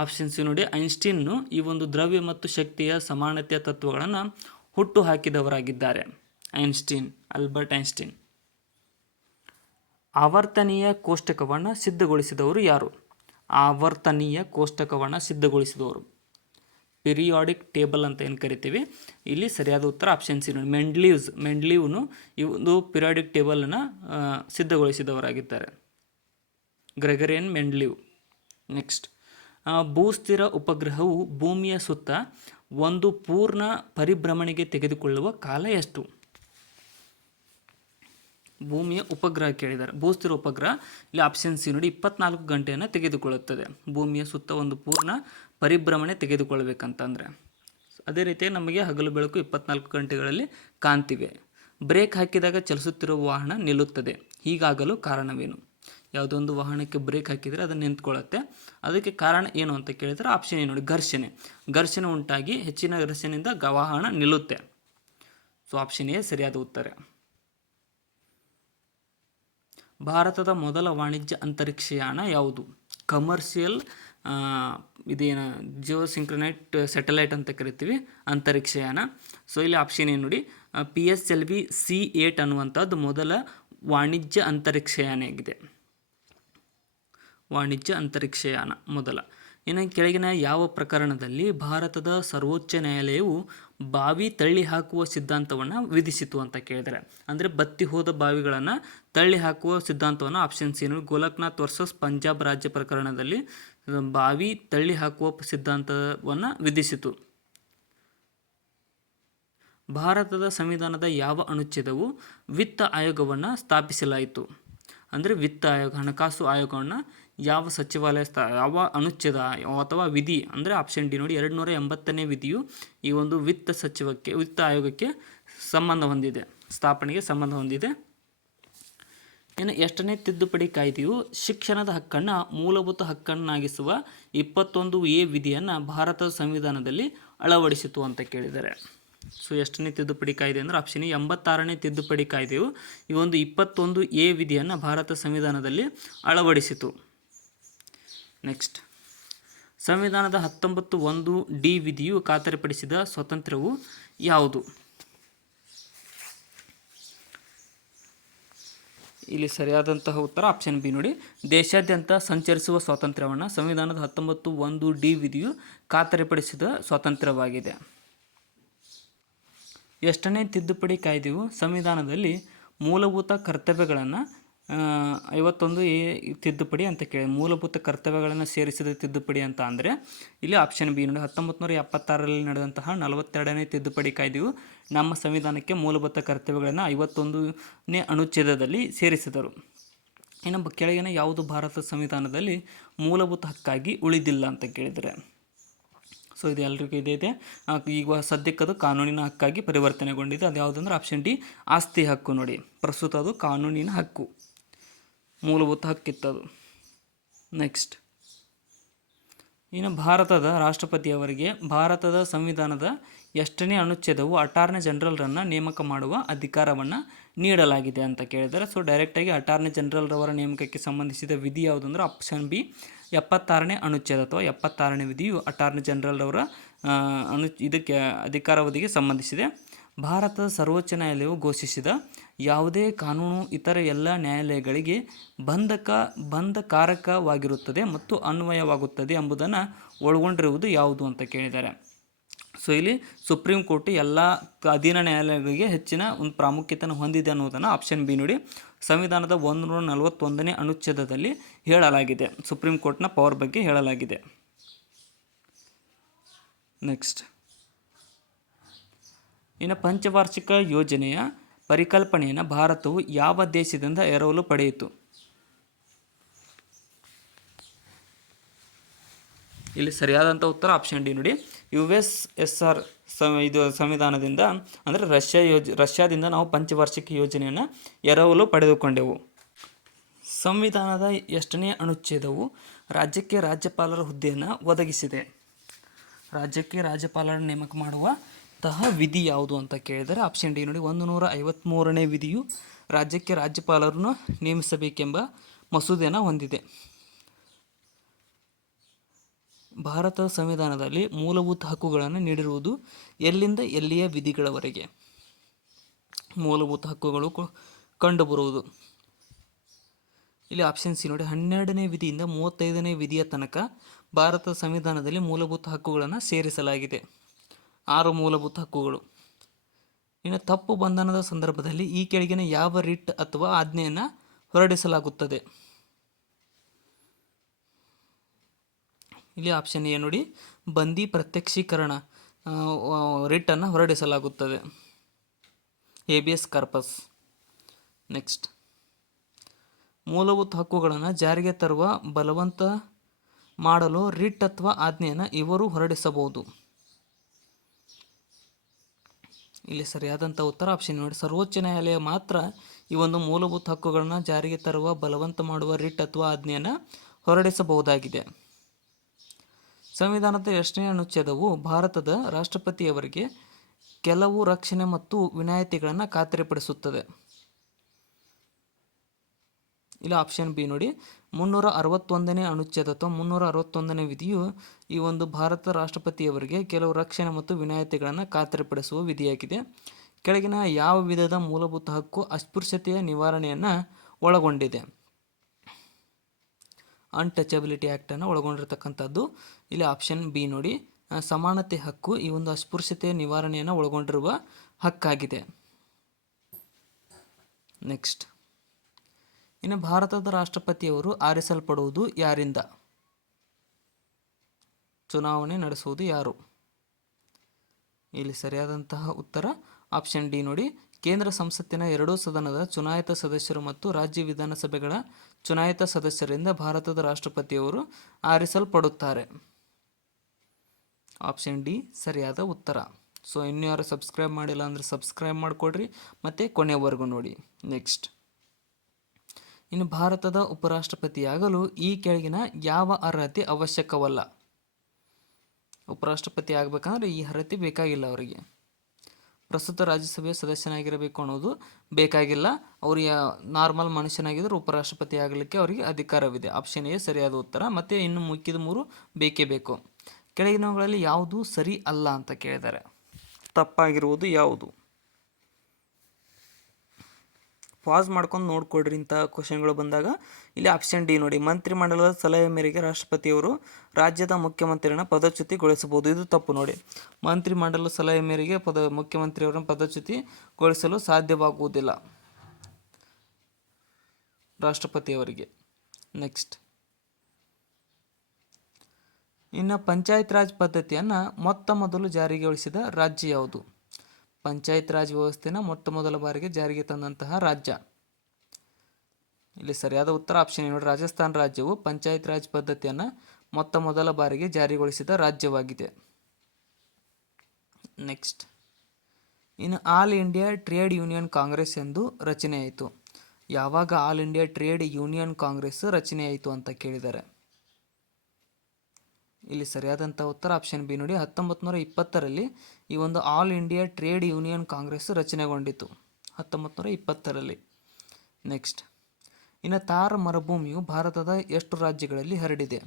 ಆಪ್ಷನ್ ಸಿ ನೋಡಿ, ಐನ್ಸ್ಟೀನ್ನು ಈ ಒಂದು ದ್ರವ್ಯ ಮತ್ತು ಶಕ್ತಿಯ ಸಮಾನತೆಯ ತತ್ವಗಳನ್ನು ಹುಟ್ಟು ಹಾಕಿದವರಾಗಿದ್ದಾರೆ. Albert Einstein. ಆವರ್ತನೀಯ ಕೋಷ್ಟಕವನ್ನು ಸಿದ್ಧಗೊಳಿಸಿದವರು ಯಾರು? ಆವರ್ತನೀಯ ಕೋಷ್ಟಕವನ್ನು ಸಿದ್ಧಗೊಳಿಸಿದವರು ಪಿರಿಯಾಡಿಕ್ ಟೇಬಲ್ ಅಂತ ಏನು ಕರಿತೀವಿ. ಇಲ್ಲಿ ಸರಿಯಾದ ಉತ್ತರ ಆಪ್ಷನ್ ಸಿ ನೋಡಿ, ಮೆಂಡ್ಲೀವ್ನು ಈ ಒಂದು ಪಿರಿಯಾಡಿಕ್ ಟೇಬಲನ್ನು ಸಿದ್ಧಗೊಳಿಸಿದವರಾಗಿದ್ದಾರೆ, ಗ್ರೆಗರಿಯನ್ ಮೆಂಡ್ಲೀವ್. ನೆಕ್ಸ್ಟ್, ಭೂಸ್ಥಿರ ಉಪಗ್ರಹವು ಭೂಮಿಯ ಸುತ್ತ ಒಂದು ಪೂರ್ಣ ಪರಿಭ್ರಮಣೆಗೆ ತೆಗೆದುಕೊಳ್ಳುವ ಕಾಲ ಎಷ್ಟು? ಭೂಮಿಯ ಉಪಗ್ರಹ ಕೇಳಿದ್ದಾರೆ. ಭೂಸ್ಥಿರ ಉಪಗ್ರಹ ಇಲ್ಲಿ ಆಪ್ಷನ್ ಸಿ ನೋಡಿ 24 ಗಂಟೆಯನ್ನು ತೆಗೆದುಕೊಳ್ಳುತ್ತದೆ ಭೂಮಿಯ ಸುತ್ತ ಒಂದು ಪೂರ್ಣ ಪರಿಭ್ರಮಣೆ ತೆಗೆದುಕೊಳ್ಳಬೇಕಂತಂದರೆ. ಅದೇ ರೀತಿ ನಮಗೆ ಹಗಲು ಬೆಳಕು 24 ಗಂಟೆಗಳಲ್ಲಿ ಕಾಣ್ತಿವೆ. ಬ್ರೇಕ್ ಹಾಕಿದಾಗ ಚಲಿಸುತ್ತಿರುವ ವಾಹನ ನಿಲ್ಲುತ್ತದೆ, ಹೀಗಾಗಲು ಕಾರಣವೇನು? ಯಾವುದೊಂದು ವಾಹನಕ್ಕೆ ಬ್ರೇಕ್ ಹಾಕಿದರೆ ಅದು ನಿಂತ್ಕೊಳ್ಳುತ್ತೆ, ಅದಕ್ಕೆ ಕಾರಣ ಏನು ಅಂತ ಕೇಳಿದರೆ ಆಪ್ಷನ್ ಏನು ನೋಡಿ, ಘರ್ಷಣೆ ಉಂಟಾಗಿ ಹೆಚ್ಚಿನ ಘರ್ಷಣೆಯಿಂದ ವಾಹನ ನಿಲ್ಲುತ್ತೆ. ಸೊ ಆಪ್ಷನ್ ಎ ಸರಿಯಾದ ಉತ್ತರ. ಭಾರತದ ಮೊದಲ ವಾಣಿಜ್ಯ ಅಂತರಿಕ್ಷಯಾನ ಯಾವುದು? ಕಮರ್ಷಿಯಲ್ ಇದೇನು ಜಿಯೋಸಿಂಕ್ರೊನೈಟ್ ಸ್ಯಾಟಲೈಟ್ ಅಂತ ಕರಿತೀವಿ, ಅಂತರಿಕ್ಷಯಾನ. ಸೊ ಇಲ್ಲಿ ಆಪ್ಷನ್ ಏನು ನೋಡಿ, PSLV C8 ಅನ್ನುವಂಥದ್ದು ಮೊದಲ ವಾಣಿಜ್ಯ ಅಂತರಿಕ್ಷಯಾನ ಆಗಿದೆ. ವಾಣಿಜ್ಯ ಅಂತರಿಕ್ಷಯಾನ ಮೊದಲ. ಇನ್ನು ಕೆಳಗಿನ ಯಾವ ಪ್ರಕರಣದಲ್ಲಿ ಭಾರತದ ಸರ್ವೋಚ್ಚ ನ್ಯಾಯಾಲಯವು ಬಾವಿ ತಳ್ಳಿ ಹಾಕುವ ಸಿದ್ಧಾಂತವನ್ನು ವಿಧಿಸಿತು ಅಂತ ಕೇಳಿದರೆ, ಅಂದರೆ ಬತ್ತಿ ಹೋದ ಬಾವಿಗಳನ್ನು ತಳ್ಳಿ ಹಾಕುವ ಸಿದ್ಧಾಂತವನ್ನು option C Golaknath versus Punjab ರಾಜ್ಯ ಪ್ರಕರಣದಲ್ಲಿ ಬಾವಿ ತಳ್ಳಿ ಹಾಕುವ ಸಿದ್ಧಾಂತವನ್ನು ವಿಧಿಸಿತು. ಭಾರತದ ಸಂವಿಧಾನದ ಯಾವ ಅನುಚ್ಛೇದವು ವಿತ್ತ ಆಯೋಗವನ್ನು ಸ್ಥಾಪಿಸಲಾಯಿತು? ಅಂದರೆ ವಿತ್ತ ಆಯೋಗ, ಹಣಕಾಸು ಆಯೋಗವನ್ನು ಯಾವ ಸಚಿವಾಲಯ ಯಾವ ಅನುಚ್ಛೇದ ಅಥವಾ ವಿಧಿ ಅಂದರೆ ಆಪ್ಷನ್ ಡಿ ನೋಡಿ 280ನೇ ವಿಧಿಯು ಈ ಒಂದು ವಿತ್ತ ಆಯೋಗಕ್ಕೆ ಸಂಬಂಧ ಹೊಂದಿದೆ, ಸ್ಥಾಪನೆಗೆ ಸಂಬಂಧ ಹೊಂದಿದೆ. ಇನ್ನು ಎಷ್ಟನೇ ತಿದ್ದುಪಡಿ ಕಾಯ್ದೆಯು ಶಿಕ್ಷಣದ ಹಕ್ಕನ್ನು ಮೂಲಭೂತ ಹಕ್ಕನ್ನಾಗಿಸುವ 21A ವಿಧಿಯನ್ನು ಭಾರತದ ಸಂವಿಧಾನದಲ್ಲಿ ಅಳವಡಿಸಿತು ಅಂತ ಕೇಳಿದ್ದಾರೆ. ಸೊ ಎಷ್ಟನೇ ತಿದ್ದುಪಡಿ ಕಾಯ್ದೆ ಅಂದರೆ ಆಪ್ಷನ್ 86ನೇ ತಿದ್ದುಪಡಿ ಕಾಯ್ದೆಯು ಈ ಒಂದು 21A ವಿಧಿಯನ್ನು ಭಾರತ ಸಂವಿಧಾನದಲ್ಲಿ ಅಳವಡಿಸಿತು. ನೆಕ್ಸ್ಟ್, ಸಂವಿಧಾನದ 19(1)D ವಿಧಿಯು ಖಾತರಿಪಡಿಸಿದ ಸ್ವಾತಂತ್ರ್ಯವು ಯಾವುದು? ಇಲ್ಲಿ ಸರಿಯಾದಂತಹ ಉತ್ತರ ಆಪ್ಷನ್ ಬಿ ನೋಡಿ, ದೇಶಾದ್ಯಂತ ಸಂಚರಿಸುವ ಸ್ವಾತಂತ್ರ್ಯವನ್ನು ಸಂವಿಧಾನದ 19(1)D ವಿಧಿಯು ಖಾತರಿಪಡಿಸಿದ ಸ್ವಾತಂತ್ರ್ಯವಾಗಿದೆ. ಎಷ್ಟನೇ ತಿದ್ದುಪಡಿ ಕಾಯ್ದೆಯು ಸಂವಿಧಾನದಲ್ಲಿ ಮೂಲಭೂತ ಕರ್ತವ್ಯಗಳನ್ನು 51A ತಿದ್ದುಪಡಿ ಅಂತ ಕೇಳಿ ಮೂಲಭೂತ ಕರ್ತವ್ಯಗಳನ್ನು ಸೇರಿಸಿದ ತಿದ್ದುಪಡಿ ಅಂತ ಅಂದರೆ ಇಲ್ಲಿ ಆಪ್ಷನ್ ಬಿ ನೋಡಿ, 1976ರಲ್ಲಿ ನಡೆದಂತಹ 42ನೇ ತಿದ್ದುಪಡಿ ಕಾಯ್ದೆಯು ನಮ್ಮ ಸಂವಿಧಾನಕ್ಕೆ ಮೂಲಭೂತ ಕರ್ತವ್ಯಗಳನ್ನು 51ನೇ ಅನುಚ್ಛೇದದಲ್ಲಿ ಸೇರಿಸಿದರು. ಇನ್ನು ಕೆಳಗಿನ ಯಾವುದು ಭಾರತ ಸಂವಿಧಾನದಲ್ಲಿ ಮೂಲಭೂತ ಹಕ್ಕಾಗಿ ಉಳಿದಿಲ್ಲ ಅಂತ ಕೇಳಿದರೆ, ಸೊ ಇದು ಎಲ್ರಿಗೂ ಇದೆ. ಈಗ ಸದ್ಯಕ್ಕೆ ಅದು ಕಾನೂನಿನ ಹಕ್ಕಾಗಿ ಪರಿವರ್ತನೆಗೊಂಡಿದೆ. ಅದು ಯಾವುದಂದ್ರೆ ಆಪ್ಷನ್ ಡಿ ಆಸ್ತಿ ಹಕ್ಕು ನೋಡಿ, ಪ್ರಸ್ತುತ ಅದು ಕಾನೂನಿನ ಹಕ್ಕು, ಮೂಲಭೂತ ಹಕ್ಕಿತ್ತದು. ನೆಕ್ಸ್ಟ್, ಇನ್ನು ಭಾರತದ ರಾಷ್ಟ್ರಪತಿಯವರಿಗೆ ಭಾರತದ ಸಂವಿಧಾನದ ಎಷ್ಟನೇ ಅನುಚ್ಛೇದವು ಅಟಾರ್ನಿ ಜನರಲ್ರನ್ನು ನೇಮಕ ಮಾಡುವ ಅಧಿಕಾರವನ್ನು ನೀಡಲಾಗಿದೆ ಅಂತ ಕೇಳಿದರೆ, ಸೊ ಡೈರೆಕ್ಟಾಗಿ ಅಟಾರ್ನಿ ಜನರಲ್ರವರ ನೇಮಕಕ್ಕೆ ಸಂಬಂಧಿಸಿದ ವಿಧಿ ಯಾವುದು ಅಂದರೆ ಆಪ್ಷನ್ ಬಿ 76ನೇ ಅನುಚ್ಛೇದ ಅಥವಾ 76ನೇ ವಿಧಿಯು ಅಟಾರ್ನಿ ಜನರಲ್ರವರ ಇದಕ್ಕೆ ಅಧಿಕಾರಾವಧಿಗೆ ಸಂಬಂಧಿಸಿದೆ. ಭಾರತದ ಸರ್ವೋಚ್ಚ ನ್ಯಾಯಾಲಯವು ಘೋಷಿಸಿದ ಯಾವುದೇ ಕಾನೂನು ಇತರ ಎಲ್ಲ ನ್ಯಾಯಾಲಯಗಳಿಗೆ ಬಂಧಕಾರಕವಾಗಿರುತ್ತದೆ ಮತ್ತು ಅನ್ವಯವಾಗುತ್ತದೆ ಎಂಬುದನ್ನು ಒಳಗೊಂಡಿರುವುದು ಯಾವುದು ಅಂತ ಕೇಳಿದ್ದಾರೆ. ಸೊ ಇಲ್ಲಿ ಸುಪ್ರೀಂ ಕೋರ್ಟ್ ಎಲ್ಲ ಅಧೀನ ನ್ಯಾಯಾಲಯಗಳಿಗೆ ಹೆಚ್ಚಿನ ಒಂದು ಪ್ರಾಮುಖ್ಯತೆಯನ್ನು ಹೊಂದಿದೆ ಅನ್ನೋದನ್ನು ಆಪ್ಷನ್ ಬಿ ನೋಡಿ ಸಂವಿಧಾನದ 141ನೇ ಅನುಚ್ಛೇದದಲ್ಲಿ ಹೇಳಲಾಗಿದೆ. ಸುಪ್ರೀಂ ಕೋರ್ಟ್ನ ಪವರ್ ಬಗ್ಗೆ ಹೇಳಲಾಗಿದೆ. ನೆಕ್ಸ್ಟ್, ಇನ್ನು ಪಂಚವಾರ್ಷಿಕ ಯೋಜನೆಯ ಪರಿಕಲ್ಪನೆಯನ್ನು ಭಾರತವು ಯಾವ ದೇಶದಿಂದ ಎರವಲು ಪಡೆಯಿತು? ಇಲ್ಲಿ ಸರಿಯಾದಂಥ ಉತ್ತರ ಆಪ್ಷನ್ ಡಿ ನೋಡಿ, USSR ಇದು ಸಂವಿಧಾನದಿಂದ ಅಂದರೆ ರಷ್ಯಾದಿಂದ ನಾವು ಪಂಚವಾರ್ಷಿಕ ಯೋಜನೆಯನ್ನು ಎರವಲು ಪಡೆದುಕೊಂಡೆವು. ಸಂವಿಧಾನದ ಎಷ್ಟನೇ ಅನುಚ್ಛೇದವು ರಾಜ್ಯಕ್ಕೆ ರಾಜ್ಯಪಾಲರ ಹುದ್ದೆಯನ್ನು ಒದಗಿಸಿದೆ? ರಾಜ್ಯಕ್ಕೆ ರಾಜ್ಯಪಾಲರ ನೇಮಕ ಮಾಡುವಂತಹ ವಿಧಿ ಯಾವುದು ಅಂತ ಕೇಳಿದರೆ ಆಪ್ಷನ್ ಡಿ ನೋಡಿ 153ನೇ ವಿಧಿಯು ರಾಜ್ಯಕ್ಕೆ ರಾಜ್ಯಪಾಲರನ್ನು ನೇಮಿಸಬೇಕೆಂಬ ಮಸೂದೆಯನ್ನು ಹೊಂದಿದೆ. ಭಾರತದ ಸಂವಿಧಾನದಲ್ಲಿ ಮೂಲಭೂತ ಹಕ್ಕುಗಳನ್ನು ನೀಡಿರುವುದು ಎಲ್ಲಿಂದ ಎಲ್ಲಿಯ ವಿಧಿಗಳವರೆಗೆ? ಮೂಲಭೂತ ಹಕ್ಕುಗಳು ಕಂಡುಬರುವುದು ಇಲ್ಲಿ ಆಪ್ಷನ್ ಸಿ ನೋಡಿ 12ನೇ ವಿಧಿಯಿಂದ 35ನೇ ವಿಧಿಯ ತನಕ ಭಾರತದ ಸಂವಿಧಾನದಲ್ಲಿ ಮೂಲಭೂತ ಹಕ್ಕುಗಳನ್ನು ಸೇರಿಸಲಾಗಿದೆ. 6 ಮೂಲಭೂತ ಹಕ್ಕುಗಳು. ಇನ್ನು ತಪ್ಪು ಬಂಧನದ ಸಂದರ್ಭದಲ್ಲಿ ಈ ಕೆಳಗಿನ ಯಾವ ರಿಟ್ ಅಥವಾ ಆಜ್ಞೆಯನ್ನು ಹೊರಡಿಸಲಾಗುತ್ತದೆ? ಇಲ್ಲಿ ಆಪ್ಷನ್ ಎ ನೋಡಿ, ಬಂದಿ ಪ್ರತ್ಯಕ್ಷೀಕರಣ ರಿಟ್ಟನ್ನು ಹೊರಡಿಸಲಾಗುತ್ತದೆ, ಹೇಬಿಯಸ್ ಕಾರ್ಪಸ್. ನೆಕ್ಸ್ಟ್, ಮೂಲಭೂತ ಹಕ್ಕುಗಳನ್ನು ಜಾರಿಗೆ ತರುವ ಬಲವಂತ ಮಾಡಲು ರಿಟ್ ಅಥವಾ ಆಜ್ಞೆಯನ್ನು ಇವರು ಹೊರಡಿಸಬಹುದು. ಇಲ್ಲಿ ಸರಿಯಾದಂಥ ಉತ್ತರ ಆಪ್ಷನ್ ನೋಡಿ, ಸರ್ವೋಚ್ಚ ನ್ಯಾಯಾಲಯ ಮಾತ್ರ ಈ ಒಂದು ಮೂಲಭೂತ ಹಕ್ಕುಗಳನ್ನು ಜಾರಿಗೆ ತರುವ ಬಲವಂತ ಮಾಡುವ ರಿಟ್ ಅಥವಾ ಆಜ್ಞೆಯನ್ನು ಹೊರಡಿಸಬಹುದಾಗಿದೆ. ಸಂವಿಧಾನದ 8ನೇ ಅನುಚ್ಛೇದವು ಭಾರತದ ರಾಷ್ಟ್ರಪತಿಯವರಿಗೆ ಕೆಲವು ರಕ್ಷಣೆ ಮತ್ತು ವಿನಾಯಿತಿಗಳನ್ನು ಖಾತರಿಪಡಿಸುತ್ತದೆ. ಇಲ್ಲ ಆಪ್ಷನ್ ಬಿ ನೋಡಿ, 361ನೇ ಅನುಚ್ಛೇದ ಅಥವಾ 361ನೇ ವಿಧಿಯು ಈ ಒಂದು ಭಾರತ ರಾಷ್ಟ್ರಪತಿಯವರಿಗೆ ಕೆಲವು ರಕ್ಷಣೆ ಮತ್ತು ವಿನಾಯಿತಿಗಳನ್ನು ಖಾತರಿಪಡಿಸುವ ವಿಧಿಯಾಗಿದೆ. ಕೆಳಗಿನ ಯಾವ ವಿಧದ ಮೂಲಭೂತ ಹಕ್ಕು ಅಸ್ಪೃಶ್ಯತೆಯ ನಿವಾರಣೆಯನ್ನು ಒಳಗೊಂಡಿದೆ? ಅನ್ಟಚಬಿಲಿಟಿ ಆ್ಯಕ್ಟನ್ನು ಒಳಗೊಂಡಿರತಕ್ಕಂಥದ್ದು. ಇಲ್ಲಿ ಆಪ್ಷನ್ ಬಿ ನೋಡಿ, ಸಮಾನತೆ ಹಕ್ಕು ಈ ಒಂದು ಅಸ್ಪೃಶ್ಯತೆಯ ನಿವಾರಣೆಯನ್ನು ಒಳಗೊಂಡಿರುವ ಹಕ್ಕಾಗಿದೆ. ನೆಕ್ಸ್ಟ್, ಇನ್ನು ಭಾರತದ ರಾಷ್ಟ್ರಪತಿಯವರು ಆರಿಸಲ್ಪಡುವುದು ಯಾರಿಂದ? ಚುನಾವಣೆ ನಡೆಸುವುದು ಯಾರು? ಇಲ್ಲಿ ಸರಿಯಾದಂತಹ ಉತ್ತರ ಆಪ್ಷನ್ ಡಿ ನೋಡಿ, ಕೇಂದ್ರ ಸಂಸತ್ತಿನ ಎರಡೂ ಸದನದ ಚುನಾಯಿತ ಸದಸ್ಯರು ಮತ್ತು ರಾಜ್ಯ ವಿಧಾನಸಭೆಗಳ ಚುನಾಯಿತ ಸದಸ್ಯರಿಂದ ಭಾರತದ ರಾಷ್ಟ್ರಪತಿಯವರು ಆರಿಸಲ್ಪಡುತ್ತಾರೆ. ಆಪ್ಷನ್ ಡಿ ಸರಿಯಾದ ಉತ್ತರ. ಸೊ ಇನ್ನೂ ಯಾರು ಸಬ್ಸ್ಕ್ರೈಬ್ ಮಾಡಿಲ್ಲ ಅಂದರೆ ಸಬ್ಸ್ಕ್ರೈಬ್ ಮಾಡಿಕೊಡ್ರಿ ಮತ್ತು ಕೊನೆಯವರೆಗೂ ನೋಡಿ. ನೆಕ್ಸ್ಟ್, ಇನ್ನು ಭಾರತದ ಉಪರಾಷ್ಟ್ರಪತಿಯಾಗಲು ಈ ಕೆಳಗಿನ ಯಾವ ಅರ್ಹತೆ ಅವಶ್ಯಕವಲ್ಲ? ಉಪರಾಷ್ಟ್ರಪತಿ ಆಗಬೇಕಂದ್ರೆ ಈ ಅರ್ಹತೆ ಬೇಕಾಗಿಲ್ಲ ಅವರಿಗೆ. ಪ್ರಸ್ತುತ ರಾಜ್ಯಸಭೆಯ ಸದಸ್ಯನಾಗಿರಬೇಕು ಅನ್ನೋದು ಬೇಕಾಗಿಲ್ಲ. ಅವರಿಗೆ ನಾರ್ಮಲ್ ಮನುಷ್ಯನಾಗಿದ್ದರೆ ಉಪರಾಷ್ಟ್ರಪತಿ ಆಗಲಿಕ್ಕೆ ಅವರಿಗೆ ಅಧಿಕಾರವಿದೆ. ಆಪ್ಷನ್ ಎ ಸರಿಯಾದ ಉತ್ತರ. ಮತ್ತು ಇನ್ನು ಮುಖ್ಯದ 3 ಬೇಕೇ ಬೇಕು. ಕೆಳಗಿನವುಗಳಲ್ಲಿ ಯಾವುದು ಸರಿ ಅಲ್ಲ ಅಂತ ಕೇಳಿದ್ದಾರೆ. ತಪ್ಪಾಗಿರುವುದು ಯಾವುದು? ಪಾಸ್ ಮಾಡ್ಕೊಂಡು ನೋಡ್ಕೊಡ್ರಿ ಇಂಥ ಕ್ವಶನ್ಗಳು ಬಂದಾಗ. ಇಲ್ಲಿ ಆಪ್ಷನ್ ಡಿ ನೋಡಿ, ಮಂತ್ರಿಮಂಡಲದ ಸಲಹೆ ಮೇರೆಗೆ ರಾಷ್ಟ್ರಪತಿಯವರು ರಾಜ್ಯದ ಮುಖ್ಯಮಂತ್ರಿಯನ್ನು ಪದಚ್ಯುತಿಗೊಳಿಸಬಹುದು. ಇದು ತಪ್ಪು ನೋಡಿ. ಮಂತ್ರಿಮಂಡಲದ ಸಲಹೆ ಮೇರೆಗೆ ಮುಖ್ಯಮಂತ್ರಿಯವರನ್ನು ಪದಚ್ಯುತಿಗೊಳಿಸಲು ಸಾಧ್ಯವಾಗುವುದಿಲ್ಲ ರಾಷ್ಟ್ರಪತಿಯವರಿಗೆ. ನೆಕ್ಸ್ಟ್, ಇನ್ನು ಪಂಚಾಯತ್ ರಾಜ್ ಪದ್ಧತಿಯನ್ನು ಮೊತ್ತ ಮೊದಲು ಜಾರಿಗೊಳಿಸಿದ ರಾಜ್ಯ ಯಾವುದು? ಪಂಚಾಯತ್ ರಾಜ್ ವ್ಯವಸ್ಥೆನ ಮೊಟ್ಟ ಮೊದಲ ಬಾರಿಗೆ ಜಾರಿಗೆ ತಂದಂತಹ ರಾಜ್ಯ. ಇಲ್ಲಿ ಸರಿಯಾದ ಉತ್ತರ ಆಪ್ಷನ್ ನೋಡಿ, ರಾಜಸ್ಥಾನ ರಾಜ್ಯವು ಪಂಚಾಯತ್ ರಾಜ್ ಪದ್ಧತಿಯನ್ನು ಮೊತ್ತ ಮೊದಲ ಬಾರಿಗೆ ಜಾರಿಗೊಳಿಸಿದ ರಾಜ್ಯವಾಗಿದೆ. ನೆಕ್ಸ್ಟ್, ಇನ್ನು All India Trade Union Congress ಎಂದು ರಚನೆಯಾಯಿತು. ಯಾವಾಗ All India Trade Union Congress ರಚನೆಯಾಯಿತು ಅಂತ ಕೇಳಿದ್ದಾರೆ. ಇಲ್ಲಿ ಸರಿಯಾದಂಥ ಉತ್ತರ ಆಪ್ಷನ್ ಬಿ ನೋಡಿ, 1920ರಲ್ಲಿ ಈ ಒಂದು All India Trade Union Congress ರಚನೆಗೊಂಡಿತು, 1920ರಲ್ಲಿ. ನೆಕ್ಸ್ಟ್, ಇನ್ನು ಥಾರ್ ಮರುಭೂಮಿಯು ಭಾರತದ ಎಷ್ಟು ರಾಜ್ಯಗಳಲ್ಲಿ ಹರಡಿದೆ?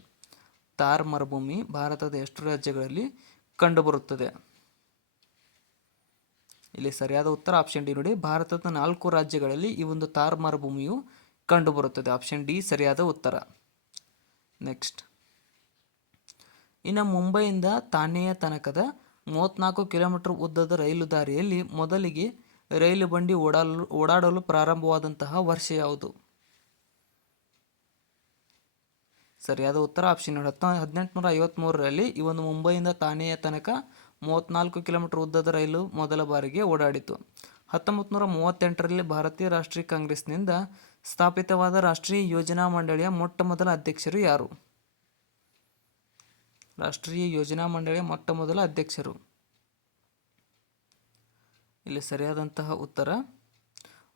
ಥಾರ್ ಮರುಭೂಮಿ ಭಾರತದ ಎಷ್ಟು ರಾಜ್ಯಗಳಲ್ಲಿ ಕಂಡುಬರುತ್ತದೆ? ಇಲ್ಲಿ ಸರಿಯಾದ ಉತ್ತರ ಆಪ್ಷನ್ ಡಿ ನೋಡಿ, ಭಾರತದ 4 ರಾಜ್ಯಗಳಲ್ಲಿ ಈ ಒಂದು ಥಾರ್ ಮರುಭೂಮಿಯು ಕಂಡುಬರುತ್ತದೆ. ಆಪ್ಷನ್ ಡಿ ಸರಿಯಾದ ಉತ್ತರ. ನೆಕ್ಸ್ಟ್, ಇನ್ನು ಮುಂಬೈಯಿಂದ ಥಾಣೆಯ ತನಕದ 34 ಕಿಲೋಮೀಟರ್ ಉದ್ದದ ರೈಲು ದಾರಿಯಲ್ಲಿ ಮೊದಲಿಗೆ ರೈಲು ಬಂಡಿ ಓಡಾಡಲು ಪ್ರಾರಂಭವಾದಂತಹ ವರ್ಷ ಯಾವುದು? ಸರಿಯಾದ ಉತ್ತರ ಆಪ್ಷನ್ 1853ರಲ್ಲಿ ಈ ಒಂದು ಮುಂಬೈಯಿಂದ ಥಾಣೆಯ ತನಕ 34 ಕಿಲೋಮೀಟರ್ ಉದ್ದದ ರೈಲು ಮೊದಲ ಬಾರಿಗೆ ಓಡಾಡಿತು. 1938ರಲ್ಲಿ ಭಾರತೀಯ ರಾಷ್ಟ್ರೀಯ ಕಾಂಗ್ರೆಸ್ನಿಂದ ಸ್ಥಾಪಿತವಾದ ರಾಷ್ಟ್ರೀಯ ಯೋಜನಾ ಮಂಡಳಿಯ ಮೊಟ್ಟ ಮೊದಲ ಅಧ್ಯಕ್ಷರು ಯಾರು? ರಾಷ್ಟ್ರೀಯ ಯೋಜನಾ ಮಂಡಳಿಯ ಮೊಟ್ಟ ಮೊದಲ ಅಧ್ಯಕ್ಷರು. ಇಲ್ಲಿ ಸರಿಯಾದಂತಹ ಉತ್ತರ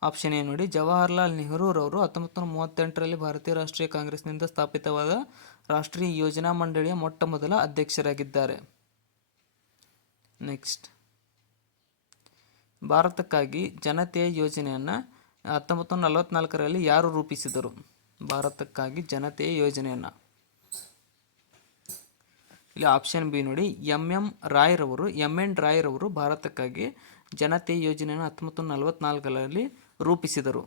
ಆಪ್ಷನ್ ಎ ನೋಡಿ, ಜವಾಹರ್ಲಾಲ್ ನೆಹರೂರವರು 1938ರಲ್ಲಿ ಭಾರತೀಯ ರಾಷ್ಟ್ರೀಯ ಕಾಂಗ್ರೆಸ್ನಿಂದ ಸ್ಥಾಪಿತವಾದ ರಾಷ್ಟ್ರೀಯ ಯೋಜನಾ ಮಂಡಳಿಯ ಮೊಟ್ಟ ಮೊದಲ ಅಧ್ಯಕ್ಷರಾಗಿದ್ದಾರೆ. ನೆಕ್ಸ್ಟ್, ಭಾರತಕ್ಕಾಗಿ ಜನತೆಯ ಯೋಜನೆಯನ್ನು 1944ರಲ್ಲಿ ಯಾರು ರೂಪಿಸಿದರು? ಭಾರತಕ್ಕಾಗಿ ಜನತೆಯ ಯೋಜನೆಯನ್ನು. ಇಲ್ಲಿ ಆಪ್ಷನ್ ಬಿ ನೋಡಿ, ಎಂ ಎನ್ ರಾಯ್ರವರು ಭಾರತಕ್ಕಾಗಿ ಜನತೆ ಯೋಜನೆಯನ್ನು 1944ರಲ್ಲಿ ರೂಪಿಸಿದರು.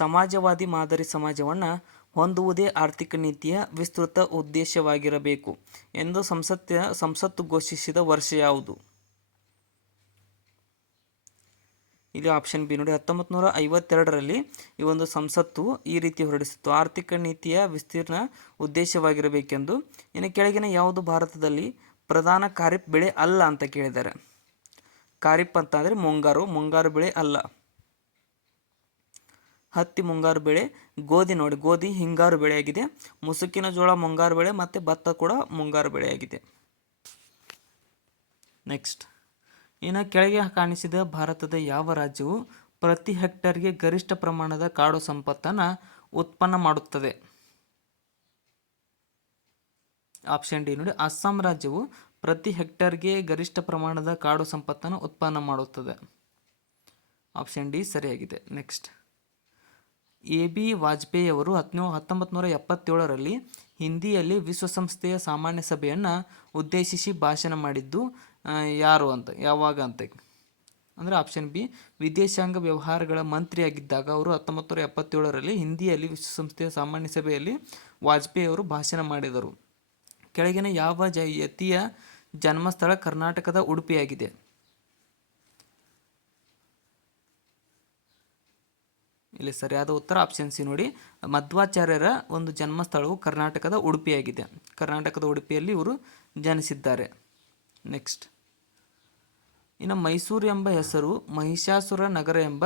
ಸಮಾಜವಾದಿ ಮಾದರಿ ಸಮಾಜವನ್ನು ಹೊಂದುವುದೇ ಆರ್ಥಿಕ ನೀತಿಯ ವಿಸ್ತೃತ ಉದ್ದೇಶವಾಗಿರಬೇಕು ಎಂದು ಸಂಸತ್ತು ಘೋಷಿಸಿದ ವರ್ಷ ಯಾವುದು? ಇಲ್ಲಿ ಆಪ್ಷನ್ ಬಿ ನೋಡಿ 1952ರಲ್ಲಿ ಈ ಒಂದು ಸಂಸತ್ತು ಈ ರೀತಿ ಹೊರಡಿಸಿತ್ತು, ಆರ್ಥಿಕ ನೀತಿಯ ವಿಸ್ತೀರ್ಣ ಉದ್ದೇಶವಾಗಿರಬೇಕೆಂದು. ಇನ್ನು ಕೆಳಗಿನ ಯಾವುದು ಭಾರತದಲ್ಲಿ ಪ್ರಧಾನ ಖಾರಿಫ್ ಬೆಳೆ ಅಲ್ಲ ಅಂತ ಕೇಳಿದ್ದಾರೆ. ಖಾರಿಫ್ ಅಂತ ಅಂದರೆ ಮುಂಗಾರು ಬೆಳೆ ಅಲ್ಲ. ಹತ್ತಿ ಮುಂಗಾರು ಬೆಳೆ, ಗೋಧಿ ನೋಡಿ, ಗೋಧಿ ಹಿಂಗಾರು ಬೆಳೆಯಾಗಿದೆ. ಮುಸುಕಿನ ಜೋಳ ಮುಂಗಾರು ಬೆಳೆ ಮತ್ತು ಭತ್ತ ಕೂಡ ಮುಂಗಾರು ಬೆಳೆಯಾಗಿದೆ. ನೆಕ್ಸ್ಟ್, ಇನ್ನು ಕೆಳಗೆ ಕಾಣಿಸಿದ ಭಾರತದ ಯಾವ ರಾಜ್ಯವು ಪ್ರತಿ ಹೆಕ್ಟರ್ಗೆ ಗರಿಷ್ಠ ಪ್ರಮಾಣದ ಕಾಡು ಸಂಪತ್ತನ್ನು ಉತ್ಪನ್ನ ಮಾಡುತ್ತದೆ? ಆಪ್ಷನ್ ಡಿ ನೋಡಿ, ಅಸ್ಸಾಂ ರಾಜ್ಯವು ಪ್ರತಿ ಹೆಕ್ಟರ್ಗೆ ಗರಿಷ್ಠ ಪ್ರಮಾಣದ ಕಾಡು ಸಂಪತ್ತನ್ನು ಉತ್ಪನ್ನ ಮಾಡುತ್ತದೆ. ಆಪ್ಷನ್ ಡಿ ಸರಿಯಾಗಿದೆ. Next, A B. ವಾಜಪೇಯಿ ಅವರು 1977ರಲ್ಲಿ ಹಿಂದಿಯಲ್ಲಿ ವಿಶ್ವಸಂಸ್ಥೆಯ ಸಾಮಾನ್ಯ ಸಭೆಯನ್ನು ಉದ್ದೇಶಿಸಿ ಭಾಷಣ ಮಾಡಿದ್ದು ಯಾರು ಅಂತ, ಯಾವಾಗ ಅಂತ ಅಂದರೆ ಆಪ್ಷನ್ ಬಿ, ವಿದೇಶಾಂಗ ವ್ಯವಹಾರಗಳ ಮಂತ್ರಿಯಾಗಿದ್ದಾಗ ಅವರು 1977ರಲ್ಲಿ ಹಿಂದಿಯಲ್ಲಿ ವಿಶ್ವಸಂಸ್ಥೆಯ ಸಾಮಾನ್ಯ ಸಭೆಯಲ್ಲಿ ವಾಜಪೇಯಿ ಅವರು ಭಾಷಣ ಮಾಡಿದರು. ಕೆಳಗಿನ ಯಾವ ಯತಿಯ ಜನ್ಮಸ್ಥಳ ಕರ್ನಾಟಕದ ಉಡುಪಿಯಾಗಿದೆ? ಇಲ್ಲಿ ಸರಿಯಾದ ಉತ್ತರ ಆಪ್ಷನ್ ಸಿ ನೋಡಿ, ಮಧ್ವಾಚಾರ್ಯರ ಒಂದು ಜನ್ಮಸ್ಥಳವು ಕರ್ನಾಟಕದ ಉಡುಪಿಯಾಗಿದೆ. ಕರ್ನಾಟಕದ ಉಡುಪಿಯಲ್ಲಿ ಇವರು ಜನಿಸಿದ್ದಾರೆ. ನೆಕ್ಸ್ಟ್, ಇನ್ನು ಮೈಸೂರು ಎಂಬ ಹೆಸರು ಮಹಿಷಾಸುರ ನಗರ ಎಂಬ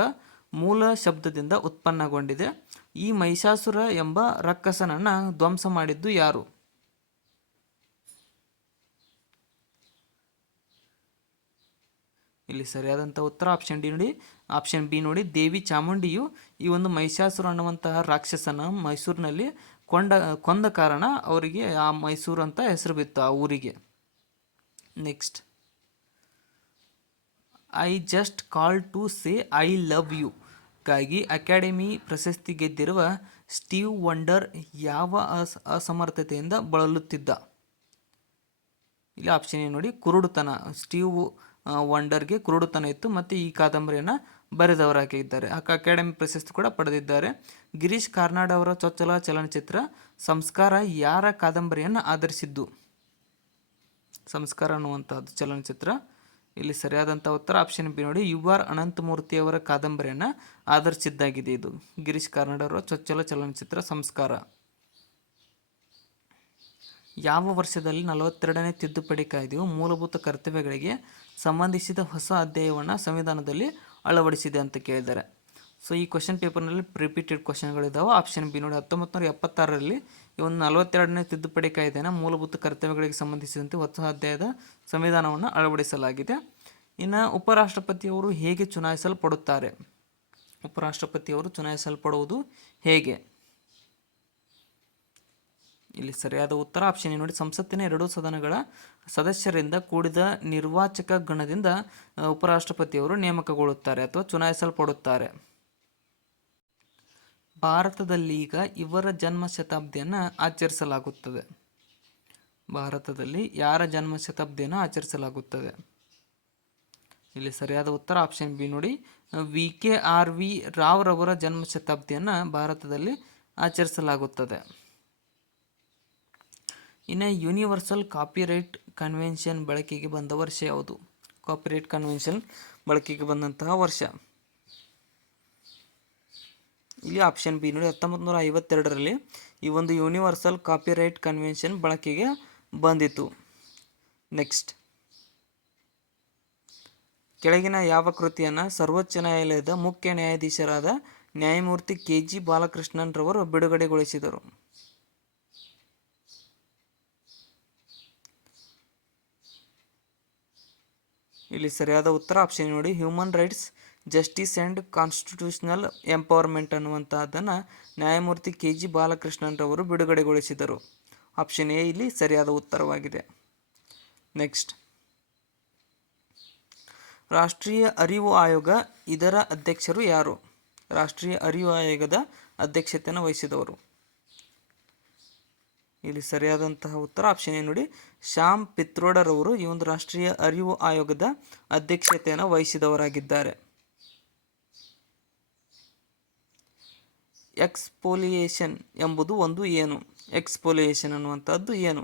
ಮೂಲ ಶಬ್ದದಿಂದ ಉತ್ಪನ್ನಗೊಂಡಿದೆ. ಈ ಮಹಿಷಾಸುರ ಎಂಬ ರಕ್ಕಸನನ್ನು ಧ್ವಂಸ ಮಾಡಿದ್ದು ಯಾರು? ಇಲ್ಲಿ ಸರಿಯಾದಂಥ ಉತ್ತರ ಆಪ್ಷನ್ ಡಿ ನೋಡಿ, ಆಪ್ಷನ್ ಬಿ ನೋಡಿ, ದೇವಿ ಚಾಮುಂಡಿಯು ಈ ಒಂದು ಮಹಿಷಾಸುರ ಅನ್ನುವಂತಹ ರಾಕ್ಷಸನ ಮೈಸೂರಿನಲ್ಲಿ ಕೊಂದ ಕಾರಣ ಅವರಿಗೆ ಆ ಮೈಸೂರು ಅಂತ ಹೆಸರು ಬಿತ್ತು ಆ ಊರಿಗೆ. Next, I just call to say I love you ಗಾಗಿ ಅಕಾಡೆಮಿ ಪ್ರಶಸ್ತಿ ಗೆದ್ದಿರುವ ಸ್ಟೀವ್ ವಂಡರ್ ಯಾವ ಅಸಮರ್ಥತೆಯಿಂದ ಬಳಲುತ್ತಿದ್ದ? ಇಲ್ಲಿ ಆಪ್ಷನ್ ಎ ನೋಡಿ, ಕುರುಡುತನ. ಸ್ಟೀವ್ ವಂಡರ್ಗೆ ಕುರುಡುತನ ಇತ್ತು ಮತ್ತು ಈ ಕಾದಂಬರಿಯನ್ನು ಬರೆದವರಾಗಿದ್ದಾರೆ. ಅಕಾಡೆಮಿ ಪ್ರಶಸ್ತಿ ಕೂಡ ಪಡೆದಿದ್ದಾರೆ. ಗಿರೀಶ್ ಕಾರ್ನಾಡ್ ಅವರ ಚೊಚ್ಚಲ ಚಲನಚಿತ್ರ ಸಂಸ್ಕಾರ ಯಾರ ಕಾದಂಬರಿಯನ್ನು ಆಧರಿಸಿದ್ದು? ಸಂಸ್ಕಾರ ಅನ್ನುವಂಥದ್ದು ಚಲನಚಿತ್ರ. ಇಲ್ಲಿ ಸರಿಯಾದಂಥ ಉತ್ತರ ಆಪ್ಷನ್ ಬಿ ನೋಡಿ, ಯು ಆರ್ ಅನಂತಮೂರ್ತಿಯವರ ಕಾದಂಬರಿಯನ್ನು ಆಧರಿಸಿದ್ದಾಗಿದೆ. ಇದು ಗಿರೀಶ್ ಕಾರ್ನಾಡ್ ಅವರ ಚೊಚ್ಚಲ ಚಲನಚಿತ್ರ ಸಂಸ್ಕಾರ. ಯಾವ ವರ್ಷದಲ್ಲಿ 42ನೇ ತಿದ್ದುಪಡಿ ಕಾಯ್ದೆಯು ಮೂಲಭೂತ ಕರ್ತವ್ಯಗಳಿಗೆ ಸಂಬಂಧಿಸಿದ ಹೊಸ ಅಧ್ಯಾಯವನ್ನು ಸಂವಿಧಾನದಲ್ಲಿ ಅಳವಡಿಸಿದೆ ಅಂತ ಕೇಳಿದ್ದಾರೆ. ಸೊ ಈ ಕ್ವಶನ್ ಪೇಪರ್ನಲ್ಲಿ ರಿಪೀಟೆಡ್ ಕ್ವಶನ್ಗಳಿದ್ದಾವೆ. ಆಪ್ಷನ್ ಬಿ ನೋಡಿ, 1976ರಲ್ಲಿ ಈ ಒಂದು 42ನೇ ತಿದ್ದುಪಡಿ ಕಾಯ್ದೆನ ಮೂಲಭೂತ ಕರ್ತವ್ಯಗಳಿಗೆ ಸಂಬಂಧಿಸಿದಂತೆ ಹೊಸ ಅಧ್ಯಾಯದ ಸಂವಿಧಾನವನ್ನು ಅಳವಡಿಸಲಾಗಿದೆ. ಇನ್ನು ಉಪರಾಷ್ಟ್ರಪತಿಯವರು ಹೇಗೆ ಚುನಾಯಿಸಲ್ಪಡುತ್ತಾರೆ? ಉಪರಾಷ್ಟ್ರಪತಿಯವರು ಚುನಾಯಿಸಲ್ಪಡುವುದು ಹೇಗೆ? ಇಲ್ಲಿ ಸರಿಯಾದ ಉತ್ತರ ಆಪ್ಷನ್ ನೋಡಿ, ಸಂಸತ್ತಿನ ಎರಡೂ ಸದನಗಳ ಸದಸ್ಯರಿಂದ ಕೂಡಿದ ನಿರ್ವಾಚಕ ಗಣದಿಂದ ಉಪರಾಷ್ಟ್ರಪತಿಯವರು ನೇಮಕಗೊಳ್ಳುತ್ತಾರೆ ಅಥವಾ ಚುನಾಯಿಸಲ್ಪಡುತ್ತಾರೆ. ಭಾರತದಲ್ಲಿ ಈಗ ಇವರ ಜನ್ಮ ಶತಾಬ್ದಿಯನ್ನು ಆಚರಿಸಲಾಗುತ್ತದೆ. ಭಾರತದಲ್ಲಿ ಯಾರ ಜನ್ಮ ಶತಾಬ್ದಿಯನ್ನು ಆಚರಿಸಲಾಗುತ್ತದೆ? ಇಲ್ಲಿ ಸರಿಯಾದ ಉತ್ತರ ಆಪ್ಷನ್ ಬಿ ನೋಡಿ, ವಿ.ಕೆ.ಆರ್.ವಿ. ರಾವ್ರವರ ಜನ್ಮ ಶತಾಬ್ದಿಯನ್ನು ಭಾರತದಲ್ಲಿ ಆಚರಿಸಲಾಗುತ್ತದೆ. ಇನ್ನು ಯೂನಿವರ್ಸಲ್ ಕಾಪಿರೈಟ್ ಕನ್ವೆನ್ಷನ್ ಬಳಕೆಗೆ ಬಂದ ವರ್ಷ ಯಾವುದು? ಕಾಪಿರೈಟ್ ಕನ್ವೆನ್ಷನ್ ಬಳಕೆಗೆ ಬಂದಂತಹ ವರ್ಷ ಇಲ್ಲಿ ಆಪ್ಷನ್ ಬಿ ನೋಡಿ, 1952ರಲ್ಲಿ ಈ ಒಂದು ಯೂನಿವರ್ಸಲ್ ಕಾಪಿರೈಟ್ ಕನ್ವೆನ್ಷನ್ ಬಳಕೆಗೆ ಬಂದಿತು. ನೆಕ್ಸ್ಟ್, ಕೆಳಗಿನ ಯಾವ ಕೃತಿಯನ್ನು ಸರ್ವೋಚ್ಚ ನ್ಯಾಯಾಲಯದ ಮುಖ್ಯ ನ್ಯಾಯಾಧೀಶರಾದ ನ್ಯಾಯಮೂರ್ತಿ ಕೆ.ಜಿ. ಬಾಲಕೃಷ್ಣನ್ ರವರು ಬಿಡುಗಡೆಗೊಳಿಸಿದರು? ಇಲ್ಲಿ ಸರಿಯಾದ ಉತ್ತರ ಆಪ್ಷನ್ ನೋಡಿ, human rights, justice and constitutional empowerment ಅನ್ನುವಂತಹದ್ದನ್ನು ನ್ಯಾಯಮೂರ್ತಿ ಕೆ.ಜಿ. ಬಾಲಕೃಷ್ಣನ್ ರವರು ಬಿಡುಗಡೆಗೊಳಿಸಿದರು. ಆಪ್ಷನ್ ಎ ಇಲ್ಲಿ ಸರಿಯಾದ ಉತ್ತರವಾಗಿದೆ. ನೆಕ್ಸ್ಟ್, ರಾಷ್ಟ್ರೀಯ ಅರಿವು ಆಯೋಗ ಇದರ ಅಧ್ಯಕ್ಷರು ಯಾರು? ರಾಷ್ಟ್ರೀಯ ಅರಿವು ಆಯೋಗದ ಅಧ್ಯಕ್ಷತೆಯನ್ನು ವಹಿಸಿದವರು? ಇಲ್ಲಿ ಸರಿಯಾದಂತಹ ಉತ್ತರ ಆಪ್ಷನ್ ಎ ನೋಡಿ, ಶ್ಯಾಮ್ ಪಿತ್ರೋಡರವರು ಈ ಒಂದು ರಾಷ್ಟ್ರೀಯ ಅರಿವು ಆಯೋಗದ ಅಧ್ಯಕ್ಷತೆಯನ್ನು ವಹಿಸಿದವರಾಗಿದ್ದಾರೆ. ಎಕ್ಸ್ಪೋಲಿಯೇಷನ್ ಎಂಬುದು ಒಂದು ಏನು? ಎಕ್ಸ್ಪೋಲಿಯೇಷನ್ ಅನ್ನುವಂಥದ್ದು ಏನು?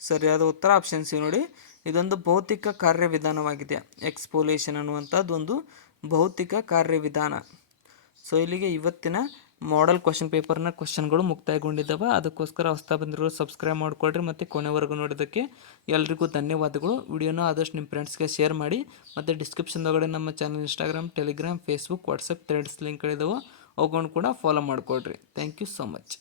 ಸರಿಯಾದ ಉತ್ತರ ಆಪ್ಷನ್ ಸಿ ನೋಡಿ, ಇದೊಂದು ಭೌತಿಕ ಕಾರ್ಯವಿಧಾನವಾಗಿದೆ. ಎಕ್ಸ್ಪೋಲೇಷನ್ ಅನ್ನುವಂಥದ್ದು ಒಂದು ಭೌತಿಕ ಕಾರ್ಯವಿಧಾನ. ಸೊ ಇಲ್ಲಿಗೆ ಇವತ್ತಿನ ಮಾಡೆಲ್ ಕ್ವಶನ್ ಪೇಪರ್ನ ಕ್ವಶನ್ಗಳು ಮುಕ್ತಾಯಗೊಂಡಿದ್ದಾವೆ. ಅದಕ್ಕೋಸ್ಕರ ಹೊಸ್ತಾ ಬಂದಿರೋ ಸಬ್ಸ್ಕ್ರೈಬ್ ಮಾಡ್ಕೊಳ್ರಿ ಮತ್ತು ಕೊನೆವರೆಗೂ ನೋಡೋದಕ್ಕೆ ಎಲ್ರಿಗೂ ಧನ್ಯವಾದಗಳು. ವಿಡಿಯೋನ ಆದಷ್ಟು ನಿಮ್ಮ ಫ್ರೆಂಡ್ಸ್ಗೆ ಶೇರ್ ಮಾಡಿ ಮತ್ತು ಡಿಸ್ಕ್ರಿಪ್ಷನ್ದೊಳಗಡೆ ನಮ್ಮ channel Instagram, Telegram, Facebook, WhatsApp Threads ಲಿಂಕ್ಗಳಿದಾವೆ. ಅವುಗಳನ್ನು ಕೂಡ ಫಾಲೋ ಮಾಡ್ಕೊಳ್ರಿ. Thank you so much.